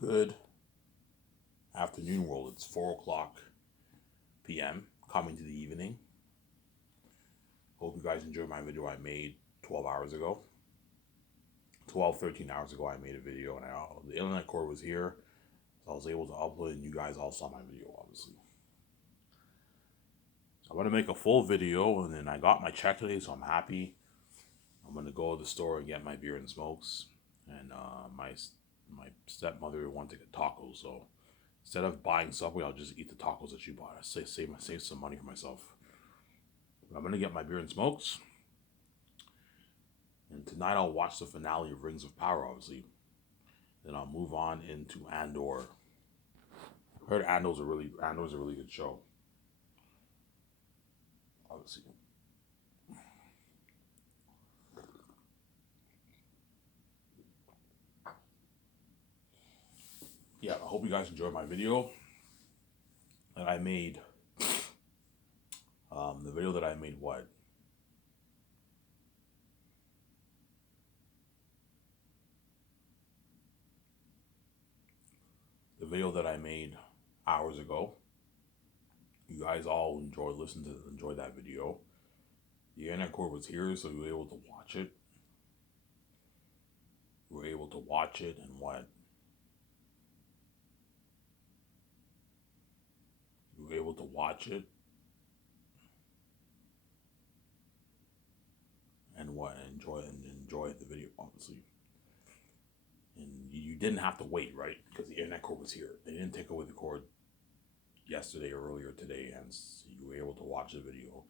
Good afternoon, world. It's 4 o'clock p.m. coming to the evening. Hope you guys enjoyed my video I made 12 hours ago. 12, 13 hours ago, I made a video and the internet cord was here. So I was able to upload it and you guys all saw my video, obviously. I'm going to make a full video and then I got my check today, so I'm happy. I'm going to go to the store and get my beer and smokes. And my stepmother wanted to get tacos, so instead of buying Subway, I'll just eat the tacos that she bought. I save some money for myself. But I'm gonna get my beer and smokes, and tonight I'll watch the finale of Rings of Power, obviously. Then I'll move on into Andor. I heard Andor's a really good show, obviously. Yeah, I hope you guys enjoyed my video that I made. The video that I made, the video that I made hours ago. You guys all enjoyed that video. The internet cord was here, so you were able to watch it. You were able to watch it, and what? You were able to watch it, and what? Enjoy the video, obviously. And you didn't have to wait, right? Because the internet cord was here. They didn't take away the cord yesterday or earlier today, and you were able to watch the video.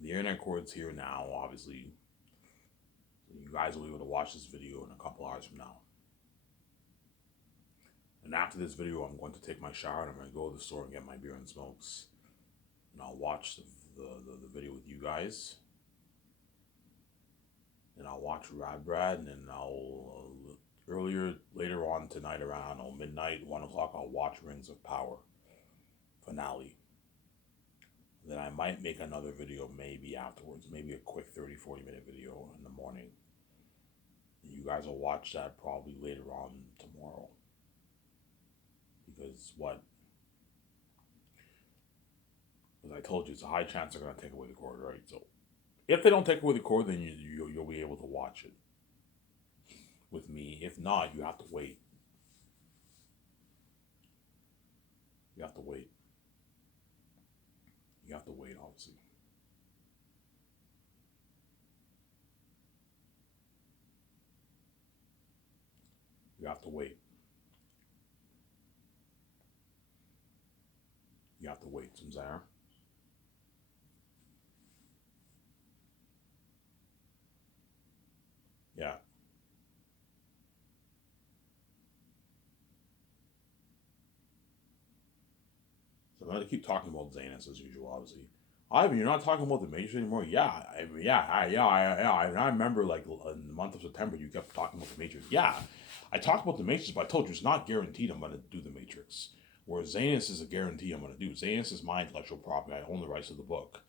The internet cord's here now, obviously. You guys will be able to watch this video in a couple hours from now. And after this video, I'm going to take my shower and I'm going to go to the store and get my beer and smokes. And I'll watch the video with you guys. And I'll watch Rad Brad, and then later on tonight around midnight, 1 o'clock, I'll watch Rings of Power finale. Then I might make another video maybe afterwards, maybe a quick 30-40 minute video in the morning. You guys will watch that probably later on tomorrow. Because as I told you, it's a high chance they're going to take away the cord, right? So if they don't take away the cord, then you'll be able to watch it with me. If not, you have to wait. You have to wait. You have to wait, obviously. You have to wait. You have to wait, Samzara. Yeah. So I'm going to keep talking about Zanus as usual, obviously. Ivan, you're not talking about the Matrix anymore? Yeah, I remember like in the month of September, you kept talking about the Matrix. Yeah, I talked about the Matrix, but I told you it's not guaranteed I'm going to do the Matrix. Whereas Zanus is a guarantee I'm going to do. Zanus is my intellectual property. I own the rights to the book.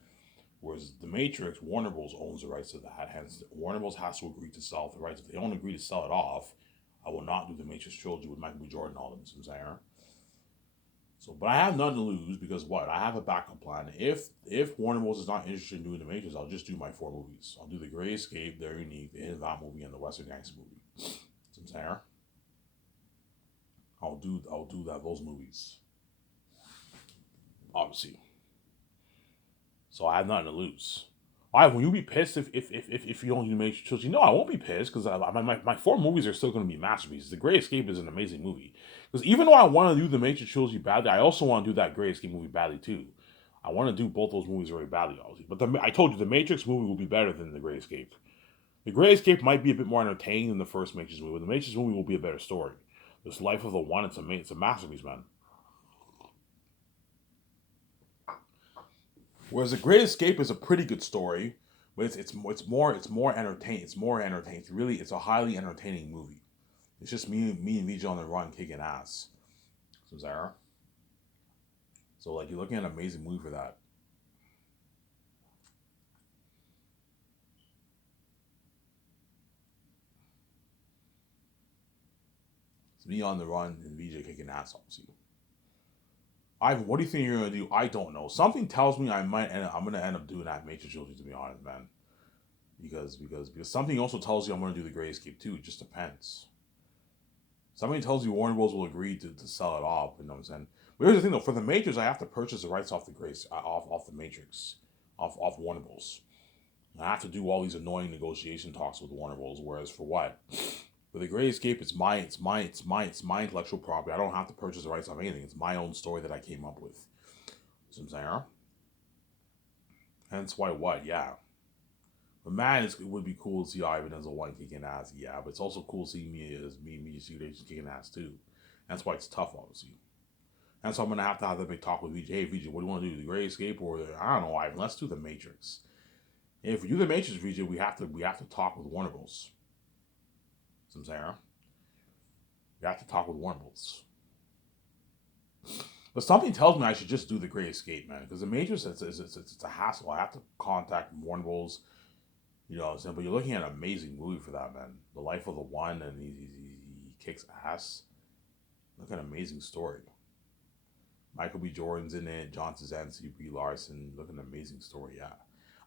Whereas the Matrix, Warner Bros. Owns the rights to that. Hence, Warner Bros. Has to agree to sell the rights. If they don't agree to sell it off, I will not do the Matrix trilogy with Michael B. Jordan all of them. So, but I have nothing to lose because what? I have a backup plan. If Warner Bros. Is not interested in doing the Matrix, I'll just do my 4 movies. I'll do the Gray Escape, the Unique, the Hidden Valley movie, and the Western Gangster movie. I'll do those movies. Obviously. So I have nothing to lose. Why? Will you be pissed if you don't do Matrix trilogy? No, I won't be pissed because my 4 movies are still going to be masterpieces. The Great Escape is an amazing movie. Because even though I want to do the Matrix trilogy badly, I also want to do that Great Escape movie badly too. I want to do both those movies very badly, obviously. But I told you the Matrix movie will be better than the Great Escape. The Great Escape might be a bit more entertaining than the first Matrix movie, but the Matrix movie will be a better story. This Life of the One, it's a masterpiece, man. Whereas The Great Escape is a pretty good story, but it's more entertaining. It's more entertaining. It's a highly entertaining movie. It's just me and VJ on the run kicking ass. So Zara. So like you're looking at an amazing movie for that. It's me on the run and VJ kicking ass, obviously. Ivan, what do you think you're gonna do? I don't know. Something tells me I'm gonna end up doing that Matrix trilogy, to be honest, man. Because something also tells you I'm gonna do the Great Escape too. It just depends. Something tells you Warner Bros. Will agree to sell it off. You know what I'm saying? But here's the thing though, for the Matrix, I have to purchase the rights off the Grace off the Matrix, off Warner Bros. I have to do all these annoying negotiation talks with Warner Bros. Whereas for what? For the Great Escape, it's my intellectual property. I don't have to purchase the rights off anything. It's my own story that I came up with. See what I'm saying? Hence why what? Yeah. But man, it would be cool to see Ivan as a one kicking ass. Yeah, but it's also cool seeing me as me see kicking ass too. That's why it's tough, obviously. And so I'm gonna have to have a big talk with VJ. Hey, VJ, what do you want to do? The Great Escape or I don't know, Ivan? Let's do the Matrix. If we do the Matrix, VJ, we have to talk with Warner Bros. See what I'm saying? We have to talk with Warner Bros. But something tells me I should just do the Great Escape, man. Because the Matrix, it's a hassle. I have to contact Warner Bros. You know what I'm saying? But you're looking at an amazing movie for that, man. The Life of the One, and he kicks ass. Look at an amazing story. Michael B. Jordan's in it. John Krasinski, Brie Larson. Look at an amazing story, yeah.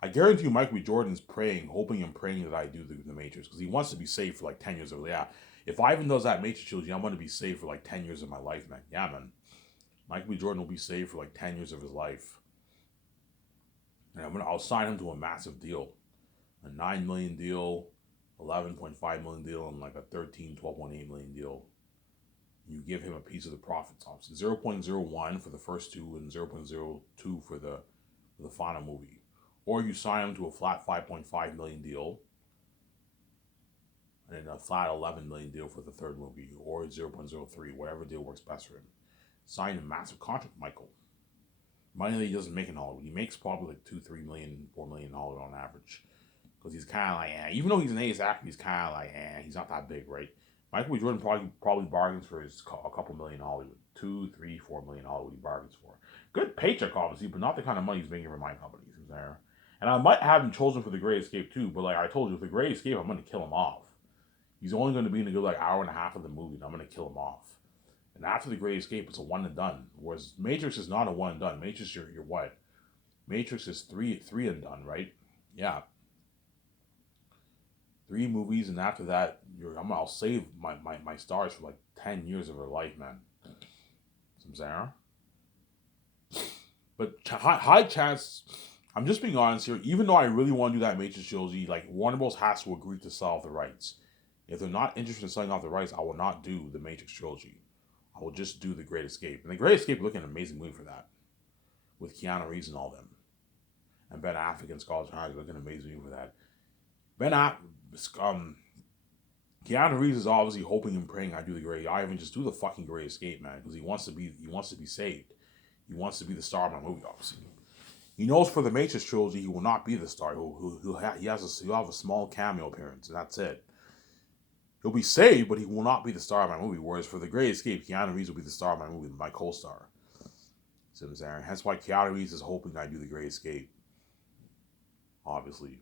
I guarantee you Michael B. Jordan's hoping and praying that I do the Matrix. Because he wants to be safe for like 10 years. Yeah. If Ivan does that Matrix trilogy, I'm going to be safe for like 10 years of my life, man. Yeah, man. Michael B. Jordan will be saved for like 10 years of his life. And I'll sign him to a massive deal. A 9 million deal, 11.5 million deal, and like a 12.8 million deal. You give him a piece of the profits, obviously. 0.01 for the first two and 0.02 for the final movie. Or you sign him to a flat 5.5 million deal and then a flat 11 million deal for the third movie, or 0.03, whatever deal works best for him. Sign a massive contract, Michael. Money that he doesn't make in Hollywood. He makes probably like $2-3 million, $4 million on average. Because he's kind of like, even though he's an ace actor, he's kind of like, he's not that big, right? Michael B. Jordan probably bargains for a couple million Hollywood. 2, 3, 4 million Hollywood he bargains for. Good paycheck, obviously, but not the kind of money he's making for my company. There. And I might have him chosen for the Great Escape too, but like I told you, with the Great Escape, I'm going to kill him off. He's only going to be in a good like hour and a half of the movie, and I'm going to kill him off. And after the Great Escape, it's a one and done. Whereas Matrix is not a one and done. Matrix, you're what? Matrix is three and done, right? Yeah. 3 movies, and after that, I'll save my stars for like 10 years of her life, man. Some Sarah. But high chance. I'm just being honest here. Even though I really want to do that Matrix trilogy, like Warner Bros. Has to agree to sell off the rights. If they're not interested in selling off the rights, I will not do the Matrix trilogy. I will just do the Great Escape. And the Great Escape looking an amazing movie for that, with Keanu Reeves and all them, and Ben Affleck and Scarlett Johansson looking an amazing movie for that. Keanu Reeves is obviously hoping and praying I do the Great. I even just do the fucking Great Escape, man, because he wants to be saved. He wants to be the star of my movie, obviously. He knows for the Matrix trilogy he will not be the star. He'll have a small cameo appearance, and that's it. He'll be saved, but he will not be the star of my movie. Whereas for the Great Escape, Keanu Reeves will be the star of my movie, my co-star. See what I'm saying? Hence why Keanu Reeves is hoping I do the Great Escape. Obviously.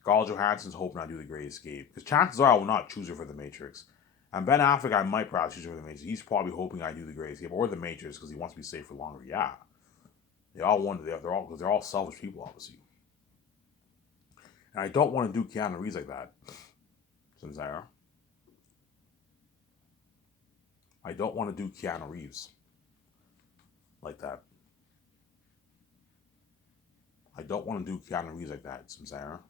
Scarlett Johansson's hoping I do the Great Escape. Because chances are I will not choose her for the Matrix. And Ben Affleck, I might probably choose her for the Matrix. He's probably hoping I do the Great Escape or the Matrix because he wants to be safe for longer. Yeah. They all want to, they're all selfish people, obviously. And I don't want to do Keanu Reeves like that. Since I don't want to do Keanu Reeves like that. I don't want to do Keanu Reeves like that, Samsara.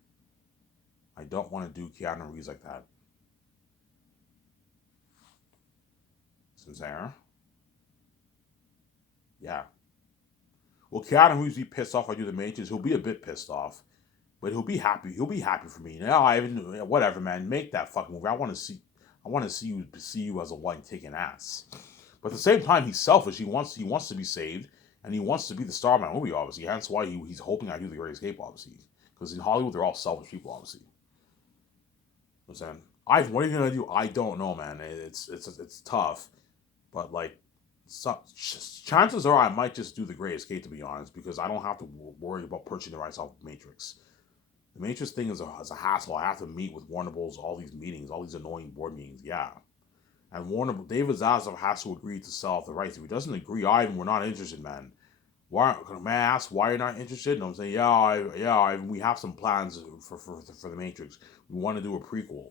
I don't want to do Keanu Reeves like that. Samsara? Yeah. Will Keanu Reeves be pissed off if I do the Matrix? He'll be a bit pissed off. But he'll be happy. He'll be happy for me. Now whatever, man. Make that fucking movie. I want to see you as a one kicking ass. But at the same time, he's selfish. He wants to be saved, and he wants to be the star of my movie, obviously. Hence why he's hoping I do the Great Escape, obviously. Because in Hollywood, they're all selfish people, obviously. Listen, what are you gonna do? I don't know, man. It's tough, but like, chances are I might just do the Great Escape, to be honest, because I don't have to worry about purchasing the rights off Matrix. The Matrix thing is a hassle. I have to meet with Warner Bros. All these meetings, all these annoying board meetings. Yeah. And David Zaslav has to agree to sell off the rights. If he doesn't agree, Ivan, we're not interested, man. Why? May I ask why you're not interested? And I'm saying, we have some plans for the Matrix. We want to do a prequel.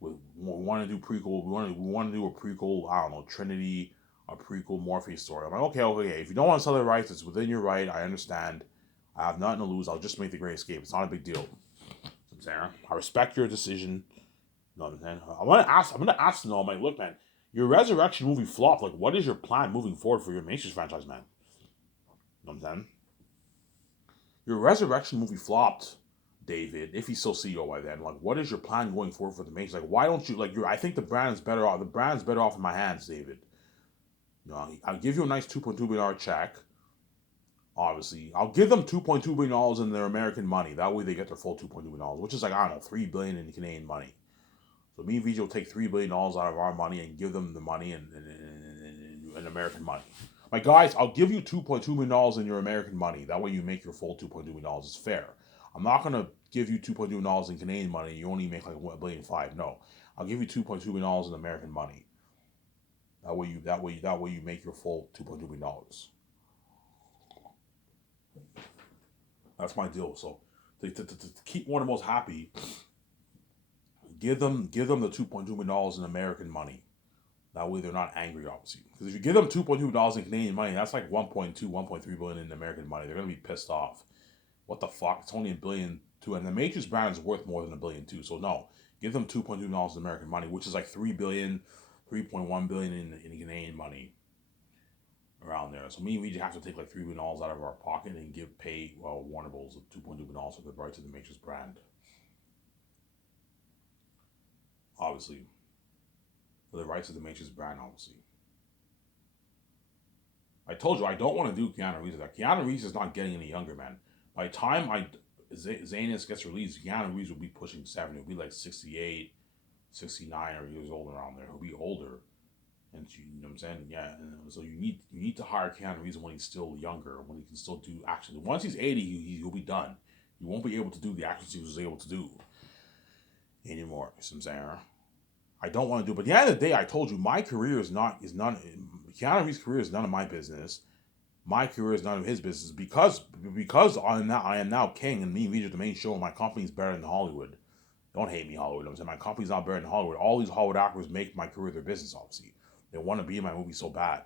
We want to do prequel. We want to do a prequel. I don't know, Trinity, a prequel Morpheus story. I'm like, okay. If you don't want to sell the rights, it's within your right. I understand. I have nothing to lose. I'll just make the Great Escape. It's not a big deal. Sarah, I respect your decision. You know what I'm saying? I'm gonna ask them. I'm like, look, man, your Resurrection movie flopped. Like, what is your plan moving forward for your Matrix franchise, man? You know what I'm saying? Your Resurrection movie flopped, David. If he's still CEO by then, like, what is your plan going forward for the Matrix? Like, why don't you like? I think the brand is better off. The brand's better off in my hands, David. You know, I'll give you a nice $2.2 billion check. Obviously, I'll give them $2.2 billion in their American money. That way, they get their full $2.2 billion, which is like, I don't know, $3 billion in Canadian money. So me and VJ will take $3 billion out of our money and give them the money in American money. Like, guys, I'll give you $2.2 million in your American money. That way you make your full $2.2 million. It's fair. I'm not going to give you $2.2 million in Canadian money. You only make like $1.5 billion. No. I'll give you $2.2 million in American money. That way you make your full $2.2 million. That's my deal. So to keep Warner Bros. Happy, give them the $2.2 million in American money. That way they're not angry, obviously. Because if you give them $2.2 million in Canadian money, that's like 1.3 billion in American money. They're gonna be pissed off. What the fuck? It's only $1 billion too, and the Matrix brand is worth more than $1 billion too. So no, give them $2.2 million in American money, which is like 3 billion, 3.1 billion in Canadian money. Around there. So we just have to take like $3 billion out of our pocket and pay Warner Bros. $2.2 billion for the rights to the Matrix brand. Obviously. For the rights of the Matrix brand, obviously. I told you I don't want to do Keanu Reeves. Keanu Reeves is not getting any younger, man. By the time Zanus gets released, Keanu Reeves will be pushing 70. He'll be like 68, 69 or years old around there. He'll be older. And you know what I'm saying? Yeah. And so you need to hire Keanu Reeves when he's still younger, when he can still do action. Once he's 80, he'll be done. He won't be able to do the actions he was able to do anymore. You know what I'm saying? I don't want to do, but at the end of the day, I told you my career is none. Keanu Reeves' career is none of my business. My career is none of his business because I am now king, and me and Vijay the main show. And my company's better than Hollywood. Don't hate me, Hollywood. I'm saying my company's not better than Hollywood. All these Hollywood actors make my career their business. Obviously, they want to be in my movie so bad.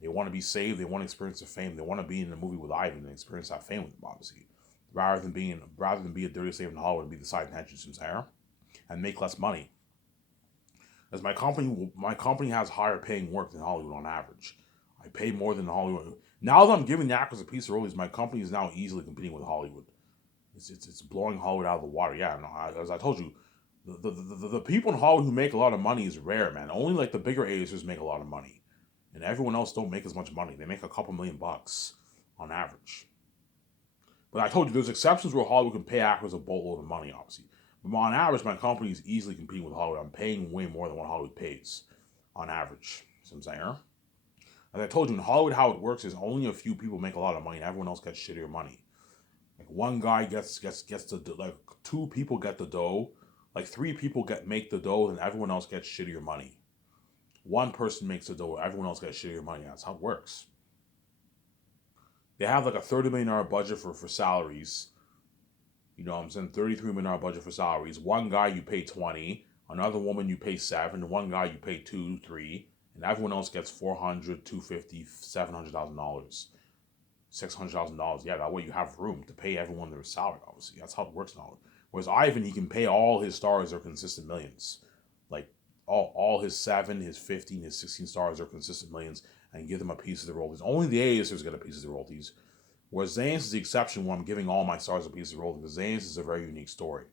They want to be saved. They want to experience the fame. They want to be in the movie with Ivan and experience that fame with him. Obviously, rather than be a dirty slave in Hollywood and be the side attention and make less money. As my company has higher paying work than Hollywood on average. I pay more than Hollywood. Now that I'm giving the actors a piece of roles, my company is now easily competing with Hollywood. It's blowing Hollywood out of the water. Yeah, no, as I told you, the people in Hollywood who make a lot of money is rare, man. Only like the bigger A-listers make a lot of money, and everyone else don't make as much money. They make a couple $1 million on average. But I told you there's exceptions where Hollywood can pay actors a boatload of money, obviously. But on average, my company is easily competing with Hollywood. I'm paying way more than what Hollywood pays on average. See what I'm saying? As I told you, in Hollywood, how it works is only a few people make a lot of money, and everyone else gets shittier money. Like one guy gets the like 2 people get the dough, like 3 people make the dough, and everyone else gets shittier money. 1 person makes the dough, everyone else gets shittier money. That's how it works. They have like a $30 million budget for salaries. You know what I'm saying? $33 million budget for salaries. One guy you pay 20, another woman you pay 7, one guy you pay 2, 3, and everyone else gets $400, $250, $700,000, $600,000. Yeah, that way you have room to pay everyone their salary. Obviously, that's how it works now. Whereas Ivan, he can pay all his stars their consistent millions, like all his 7, his 15, his 16 stars are consistent millions, and give them a piece of the royalties. Only the A-listers get a piece of the royalties. Whereas Zanes is the exception when I'm giving all my stars a piece of the royalties. Because Zanes is a very unique story.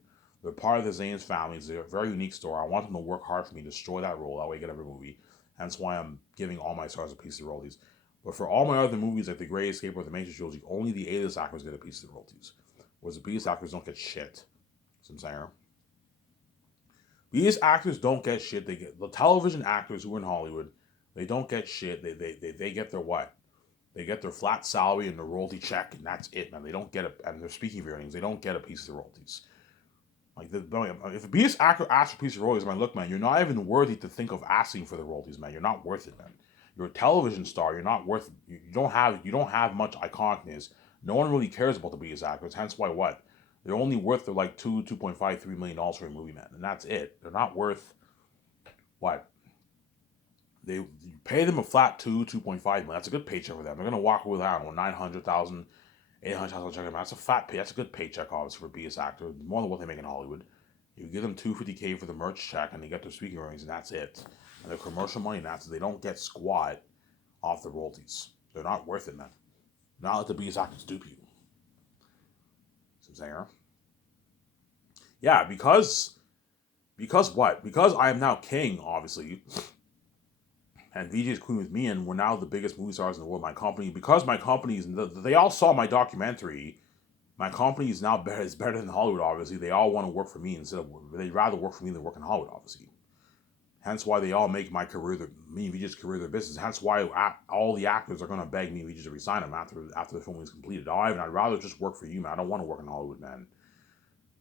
They're part of the Zanes family. It's a very unique story. I want them to work hard for me to destroy that role. That way I get every movie. Hence why I'm giving all my stars a piece of the royalties. But for all my other movies like The Great Escape or The Matrix trilogy, only the A-list actors get a piece of the royalties. Whereas the B-list actors don't get shit. See what I'm saying? B-list actors don't get shit. They get the television actors who are in Hollywood. They don't get shit. They get their what? They get their flat salary and their royalty check, and that's it, man. They don't get and they're speaking of earnings. They don't get a piece of the royalties. Like, if the biggest actor asks for a piece of royalties, man, look, man, you're not even worthy to think of asking for the royalties, man. You're not worth it, man. You're a television star. You're not worth. You don't have much iconicness. No one really cares about the biggest actors. Hence why what? They're only worth like $2.5, $3 million for a movie, man, and that's it. They're not worth what? You pay them a flat 2.5 million. That's a good paycheck for them. They're gonna walk away with, I don't know, 900,000, 800,000 check. That's a fat pay. That's a good paycheck, obviously, for a biggest actor. More than what they make in Hollywood. You give them $250K for the merch check, and they get their speaking earnings, and that's it. And their commercial money, and that's it. They don't get squat off the royalties. They're not worth it, man. Not let the biggest actors dupe you. So saying, yeah, because what? Because I am now king, obviously, and VJ is queen with me, and we're now the biggest movie stars in the world. My company, because my companies, they all saw my documentary. My company is now better. It's better than Hollywood. Obviously, they all want to work for me instead of they'd rather work for me than work in Hollywood. Obviously, hence why they all make my career, me and VJ's career, their business. Hence why all the actors are gonna beg me and VJ to resign them after the filming is completed. I'd rather just work for you, man. I don't want to work in Hollywood, man.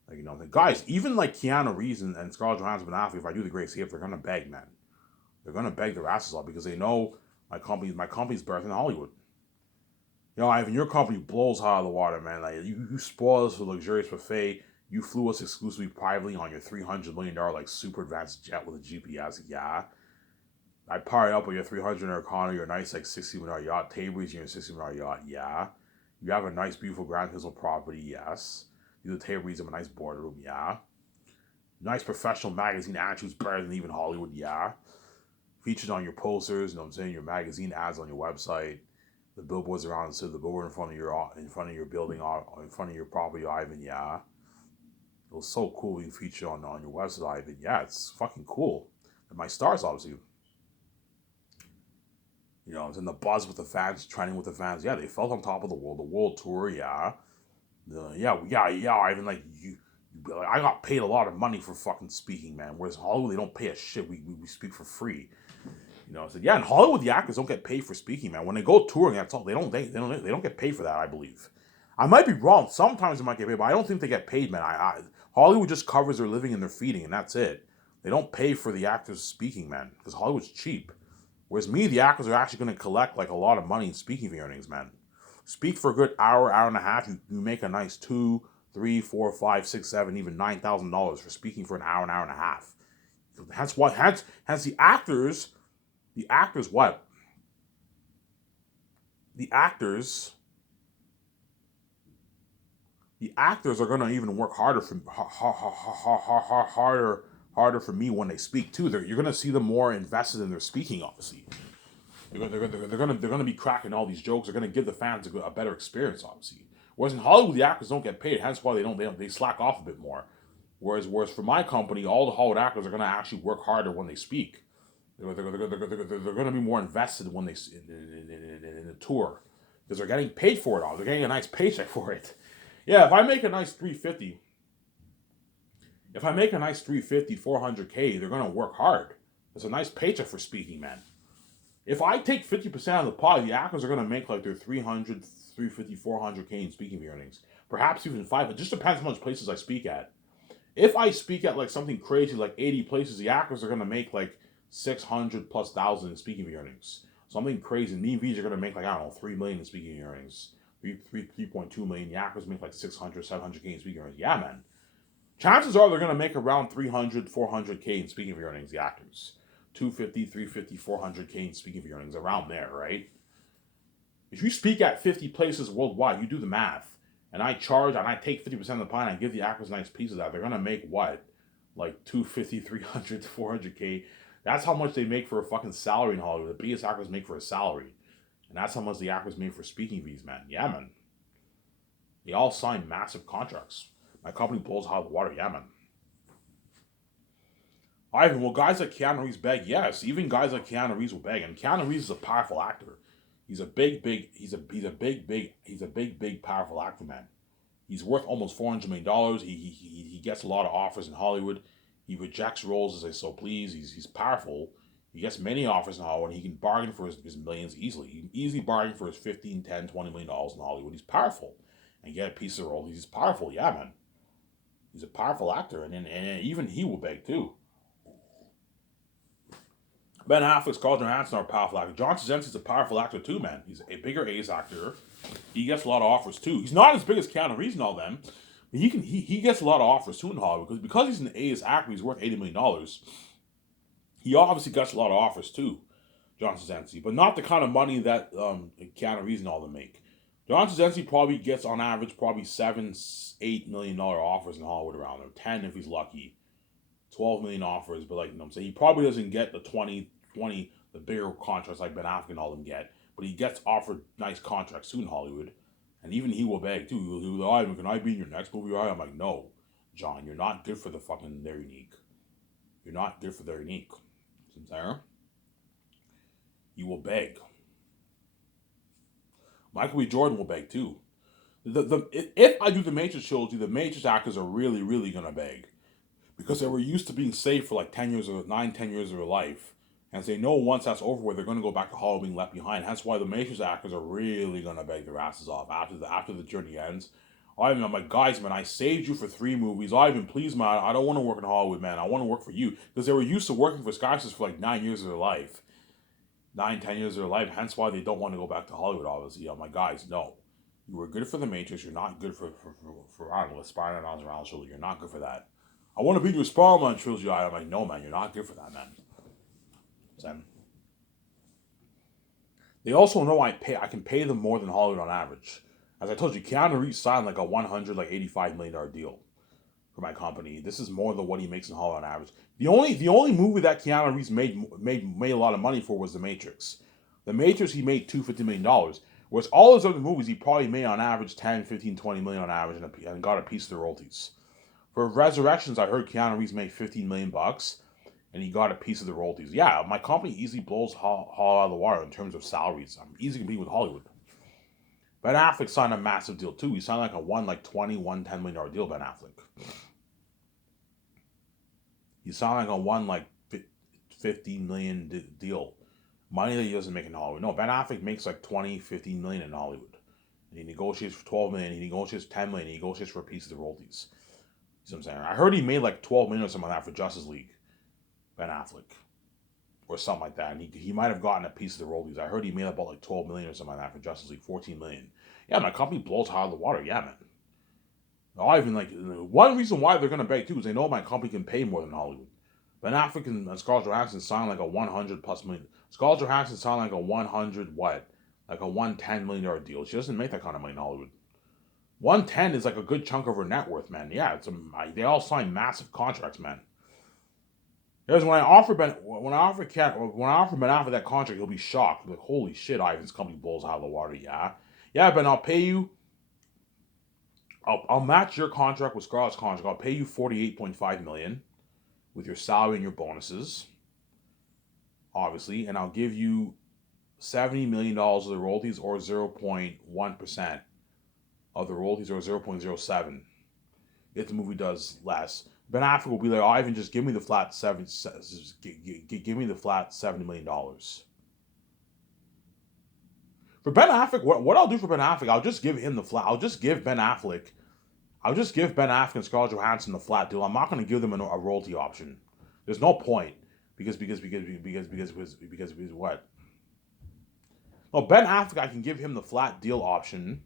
Like, guys, even like Keanu Reeves and Scarlett Johansson, Ben Affleck, if I do the Great Escape, they're gonna beg, man. They're gonna beg their asses off because they know my company's better than Hollywood. Ivan, your company blows out of the water, man. Like, you spoil us with a luxurious buffet. You flew us exclusively privately on your $300 million like super advanced jet with a GPS. Yeah, I powered up with your 300 Arcana, your nice like $60 million yacht. Tables, your $60 million yacht. Yeah, you have a nice, beautiful Grand Hill property. Yes, you the tables have a nice boardroom. Yeah, nice professional magazine attitudes better than even Hollywood. Yeah, featured on your posters. Your magazine ads on your website. The billboards around the city, the billboard in front of your building, in front of your property, Ivan. Yeah, it was so cool. You feature on your website, Ivan. Yeah, it's fucking cool. And my stars, obviously, it's in the buzz with the fans, training with the fans. Yeah, they felt on top of the world tour. Yeah, yeah. Ivan, like you, I got paid a lot of money for fucking speaking, man. Whereas Hollywood, they don't pay a shit. We speak for free. So yeah, in Hollywood, the actors don't get paid for speaking, man. When they go touring, that's all. They don't get paid for that, I believe. I might be wrong. Sometimes they might get paid, but I don't think they get paid, man. Hollywood just covers their living and their feeding, and that's it. They don't pay for the actors speaking, man, because Hollywood's cheap. Whereas me, the actors are actually going to collect like a lot of money in speaking fee earnings, man. Speak for a good hour and a half, you make a nice $2, $3, $4, $5, $6, $7, even $9,000 for speaking for an hour and a half. Hence the actors. The actors what? The actors are gonna even work harder for me when they speak too. You're gonna see them more invested in their speaking. Obviously, they're gonna be cracking all these jokes. They're gonna give the fans a better experience. Obviously, whereas in Hollywood the actors don't get paid. Hence why they slack off a bit more. Whereas for my company, all the Hollywood actors are gonna actually work harder when they speak. They're going to be more invested when they in the tour because they're getting paid for it all. They're getting a nice paycheck for it. Yeah, if I make a nice 350, 400K, they're going to work hard. It's a nice paycheck for speaking, man. If I take 50% of the pie, the actors are going to make like their 300, 350, 400K in speaking earnings. Perhaps even 5. It just depends how much places I speak at. If I speak at like something crazy like 80 places, the actors are going to make like 600 plus thousand in speaking earnings. Something crazy. Me and VJ are gonna make like, I don't know, 3 million in speaking earnings. 3.2 million. The actors make like 600, 700K in speaking earnings. Yeah, man. Chances are they're gonna make around 300, 400K in speaking earnings, the actors. 250, 350, 400K in speaking earnings, around there, right? If you speak at 50 places worldwide, you do the math. And I charge and I take 50% of the pie and I give the actors nice pieces out. They're gonna make what? Like 250, 300, 400K. That's how much they make for a fucking salary in Hollywood. The biggest actors make for a salary. And that's how much the actors make for speaking fees, man. Yeah, man. They all sign massive contracts. My company blows out of the water. Yeah, man. Ivan, will guys like Keanu Reeves beg? Yes, even guys like Keanu Reeves will beg. And Keanu Reeves is a powerful actor. He's a big, powerful actor, man. He's worth almost $400 million. He gets a lot of offers in Hollywood. He rejects roles as they so please. He's powerful. He gets many offers in Hollywood. He can bargain for his millions easily. He can easily bargain for his 15, 10, $20 million in Hollywood. He's powerful. And get a piece of the role. He's powerful. Yeah, man. He's a powerful actor, and even he will beg too. Ben Affleck, Scarlett Johansson are powerful actors. John Krasinski's a powerful actor too, man. He's a bigger A's actor. He gets a lot of offers too. He's not as big as Keanu Reeves and all them. But he gets a lot of offers too in Hollywood because he's an A's actor. He's worth $80 million. He obviously gets a lot of offers too, John Krasinski, but not the kind of money that Keanu Reeves and all them make. John Krasinski probably gets on average probably $7-8 million offers in Hollywood around there, 10 if he's lucky. 12 million offers, but like, you know what I'm saying, he probably doesn't get the 20, the bigger contracts like Ben Affleck and all them get, but he gets offered nice contracts too in Hollywood, and even he will beg too. He'll be like, can I be in your next movie? I'm like, no, John, you're not good for the fucking They're Unique. You're not good for They're Unique. Sincere? You will beg. Michael B. Jordan will beg too. If I do the Matrix trilogy, the Matrix actors are really, really gonna beg. Because they were used to being safe for like 10 years or 10 years of their life. And they know once that's over with, they're going to go back to Hollywood being left behind. Hence why the Matrix actors are really going to beg their asses off after the journey ends. I'm like, guys, man, I saved you for 3 movies. Ivan, please, man, I don't want to work in Hollywood, man. I want to work for you. Because they were used to working for skyscrapers for like 9 years of their life. 10 years of their life. Hence why they don't want to go back to Hollywood, obviously. I'm like, guys, no. You were good for the Matrix. You're not good for I don't know, Spider-Man around. You're not good for that. I want to be your Spider-Man trilogy. I'm like, no, man, you're not good for that, man. Sam. They also know I can pay them more than Hollywood on average. As I told you, Keanu Reeves signed like a $185 million deal for my company. This is more than what he makes in Hollywood on average. The only movie that Keanu Reeves made a lot of money for was The Matrix. The Matrix, he made $250 million. Whereas all his other movies, he probably made on average 10, 15, 20 million on average and got a piece of the royalties. For Resurrections, I heard Keanu Reeves made $15 million, and he got a piece of the royalties. Yeah, my company easily blows Hall out of the water in terms of salaries. I'm easily competing with Hollywood. Ben Affleck signed a massive deal too. He signed like a $110 million deal. Ben Affleck. He signed like a $50 million deal. Money that he doesn't make in Hollywood. No, Ben Affleck makes like 20, 15 million in Hollywood. And he negotiates for 12 million. He negotiates 10 million. He negotiates for a piece of the royalties. You know what I'm saying? I heard he made like 12 million or something like that for Justice League. Ben Affleck. Or something like that. And he might have gotten a piece of the royalties. I heard he made about like 12 million or something like that for Justice League. 14 million. Yeah, my company blows out of the water. Yeah, man. I even like, one reason why they're going to beg too is they know my company can pay more than Hollywood. Ben Affleck and Scarlett Johansson signed like a 100 plus million. Scarlett Johansson signed like a 100 what? Like a $110 million deal. She doesn't make that kind of money in Hollywood. 110 is like a good chunk of her net worth, man. Yeah, they all sign massive contracts, man. Because when I offer Ben Affleck that contract, he'll be shocked. Like, holy shit, Ivan's company blows out of the water. Yeah, Ben, I'll pay you. I'll match your contract with Scarlett's contract. I'll pay you $48.5 million with your salary and your bonuses, obviously, and I'll give you $70 million of the royalties, or 0.1% of the royalties, or 0.07 if the movie does less. Ben Affleck will be like, Ivan, just give me the flat give me the flat $70 million. For Ben Affleck, what I'll do for Ben Affleck, I'll just give him the flat. I'll just give Ben Affleck and Scarlett Johansson the flat deal. I'm not going to give them a royalty option. There's no point because what? Well, Ben Affleck, I can give him the flat deal option.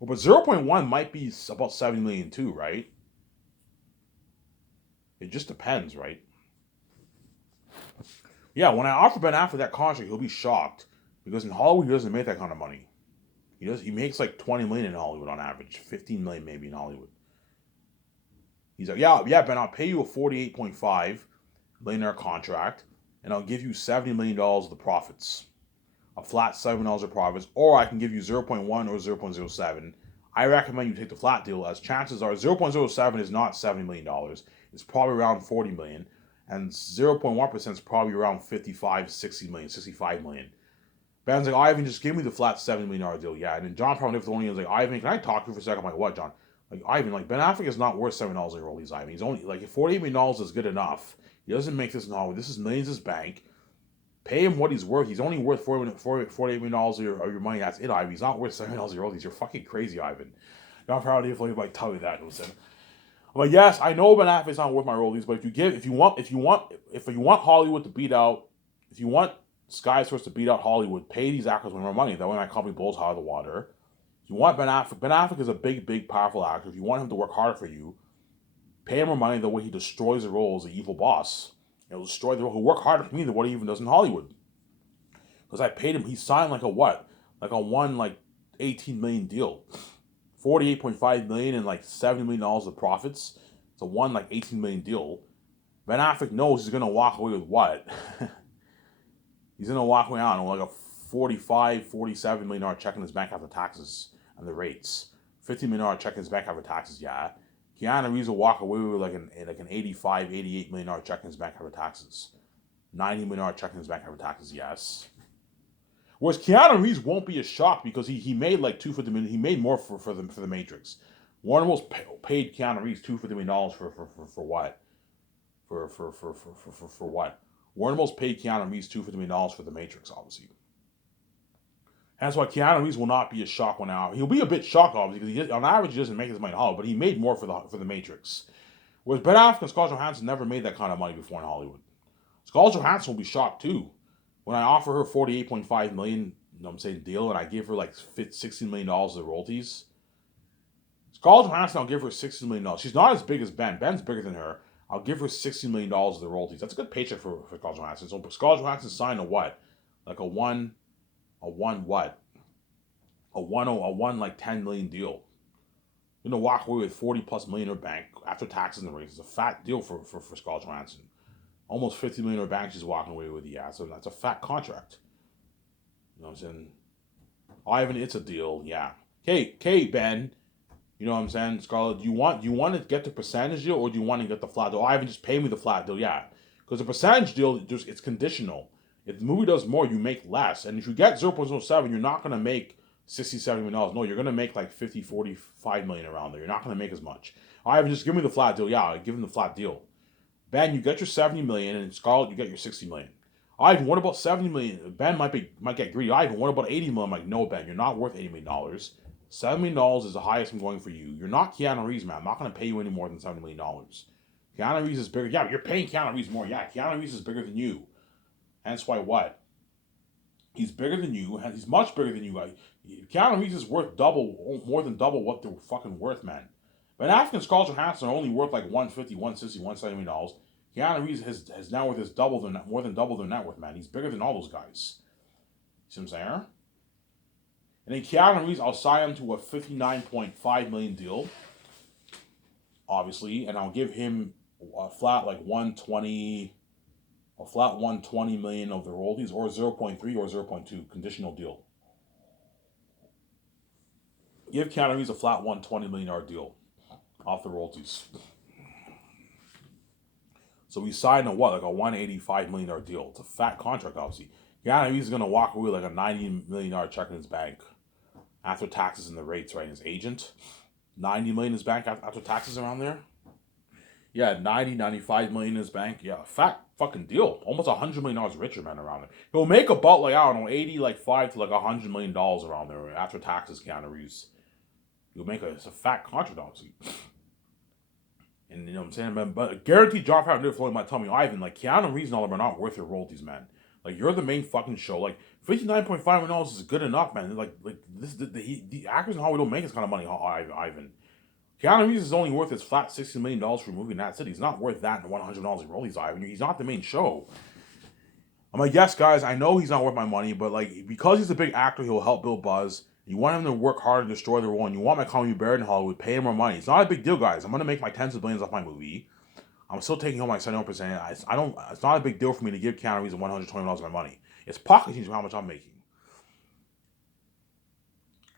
But 0.1 might be about 70 million too, right? It just depends, right? Yeah, when I offer Ben Affleck that contract, he'll be shocked because in Hollywood he doesn't make that kind of money. He makes like 20 million in Hollywood on average, 15 million maybe in Hollywood. He's like, yeah, Ben, I'll pay you a $48.5 million contract, and I'll give you $70 million of the profits. A flat $7 of profits, or I can give you 0.1 or 0.07. I recommend you take the flat deal, as chances are 0.07 is not $70 million. It's probably around 40 million, and 0.1% is probably around 55, 60 million, 65 million. Ben's like, Ivan, just give me the flat $70 million deal. Yeah, and then John probably was like, Ivan, can I talk to you for a second? I'm like, what, John? Like, Ivan, like, Ben Affleck is not worth $7 a royalties, Ivan. He's only, like, $48 million is good enough. He doesn't make this in Hollywood. This is millions in his bank. Pay him what he's worth. He's only worth $48 million of your money. That's it, Ivan. He's not worth $7 a royalties. You're fucking crazy, Ivan. John probably like tell you that. Listen. I'm like, yes, I know Ben Affleck's not worth my royalties, but if you want Hollywood to beat out, if you want Sky Source to beat out Hollywood, pay these actors more money. That way my company blows out of the water. If you want Ben Affleck is a big, powerful actor. If you want him to work harder for you, pay him more money the way he destroys the role as the evil boss. He'll destroy the role. He'll work harder for me than what he even does in Hollywood. Because I paid him, he signed like a what? Like a one 18 million deal. 48.5 million and like $70 million of profits. It's a one 18 million deal. Ben Affleck knows he's gonna walk away with what? He's gonna walk away on like a 45, $47 million check in his bank after taxes and the rates. $50 million check in his bank after taxes, yeah. Keanu Reeves will walk away with like an 85, $88 million check in his bank after taxes. $90 million check in his bank after taxes, yes. Whereas Keanu Reeves won't be a shock because he made like $250 million. He made more for the Matrix. Warner Bros. Paid Keanu Reeves $250 million for what? For what? Warner Bros. Paid Keanu Reeves $250 million for the Matrix, obviously. That's why Keanu Reeves will not be a shock when out. He'll be a bit shocked, obviously, because on average he doesn't make as money in Hollywood, but he made more for the Matrix. Whereas Ben Affleck and Scarlett Johansson never made that kind of money before in Hollywood. Scarlett Johansson will be shocked too. When I offer her $48.5 million, deal, and I give her like $16 million of the royalties, Scarlett Johansson, I'll give her $16 million. She's not as big as Ben. Ben's bigger than her. I'll give her $16 million of the royalties. That's a good paycheck for Scarlett Johansson. So Scarlett Johansson signed a what? Like a one like 10 million deal. You're gonna walk away with 40 plus million in her bank after taxes and rates. It's a fat deal for Scarlett Johansson. Almost 50 million in her bank she's walking away with, yeah. So that's a fat contract. You know what I'm saying? Ivan, it's a deal, yeah. Okay, Ben. You know what I'm saying? Scarlett, do you want to get the percentage deal or do you want to get the flat deal? Ivan, just pay me the flat deal, yeah. Because the percentage deal, it's conditional. If the movie does more, you make less. And if you get 0.07, you're not going to make $60, $70 million. No, you're going to make like 50, 45 million around there. You're not going to make as much. Ivan, just give me the flat deal. Yeah, give him the flat deal. Ben, you get your 70 million, and Scarlett, you get your 60 million. Ivan, what about 70 million? Ben might get greedy. Ivan, what about 80 million? I'm like, no, Ben, you're not worth $80 million. $7 million is the highest I'm going for you. You're not Keanu Reeves, man. I'm not going to pay you any more than $70 million. Keanu Reeves is bigger. Yeah, but you're paying Keanu Reeves more. Yeah, Keanu Reeves is bigger than you. Hence why what? He's bigger than you. He's much bigger than you. Keanu Reeves is worth more than double what they're fucking worth, man. Ben Affleck and Scarlett Johansson are only worth like $150, $160, $170 million. Keanu Reeves has now worth more than double their net worth, man. He's bigger than all those guys. See what I'm saying? And then Keanu Reeves, I'll sign him to a $59.5 million deal, obviously, and I'll give him a flat like 120 million of the royalties, or 0.3 or 0.2 conditional deal. Give Keanu Reeves a flat $120 million deal off the royalties. So we signed a what? Like a $185 million deal. It's a fat contract, obviously. Keanu Reeves is going to walk away like a $90 million check in his bank after taxes and the rates, right? His agent, $90 million in his bank after taxes around there. Yeah, 95 million in his bank. Yeah, fat fucking deal. Almost $100 million richer, man, around there. He'll make about like, I don't know, 85 to like $100 million around there after taxes, Keanu Reeves. You'll make it's a fat contract, obviously. And you know what I'm saying? But guaranteed John Favreau Floyd might tell me, Ivan, like Keanu Reeves and all them are not worth your royalties, man. Like you're the main fucking show. Like $59.5 million is good enough, man. Like this, the actors in Hollywood don't make this kind of money, Ivan. Keanu Reeves is only worth his flat $60 million for a movie, and that's it. He's not worth that and $100 in royalties, Ivan. He's not the main show. I'm like, yes, guys, I know he's not worth my money, but like because he's a big actor, he'll help build buzz. You want him to work hard and destroy the role, and you want my comedy buried in Hollywood, pay him more money. It's not a big deal, guys. I'm gonna make my tens of billions off my movie. I'm still taking home my 71%. I don't. It's not a big deal for me to give Keanu Reeves $120 of my money. It's pocket change for how much I'm making.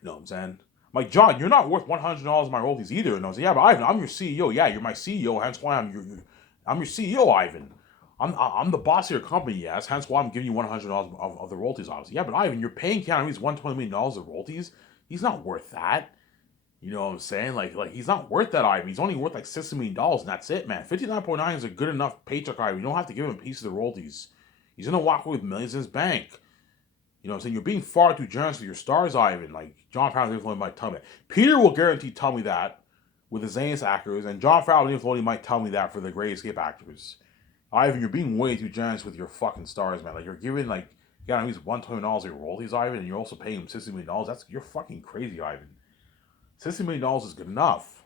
You know what I'm saying? I'm like, John, you're not worth $100 of my royalties either. And I was like, yeah, but Ivan, I'm your CEO. Yeah, you're my CEO. Hence why I'm your CEO, Ivan. I'm the boss of your company, yes. Hence why I'm giving you $100 of the royalties, obviously. Yeah, but Ivan, you're paying Keanu Reeves $120 million of royalties. He's not worth that. You know what I'm saying? Like he's not worth that, Ivan. He's only worth like $60 million, and that's it, man. 59.9 is a good enough paycheck, Ivan. You don't have to give him a piece of the royalties. He's gonna walk away with millions in his bank. You know what I'm saying? You're being far too generous with your stars, Ivan. Like John Favreau might tell me that. Peter will guarantee tell me that with the Xanax actors, and Jon Favreau even thought he might tell me that for the Great Escape actors. Ivan, you're being way too generous with your fucking stars, man. Like, you're giving, like, you got at least $120 in royalties, Ivan, and you're also paying him $60 million. You're fucking crazy, Ivan. $60 million is good enough.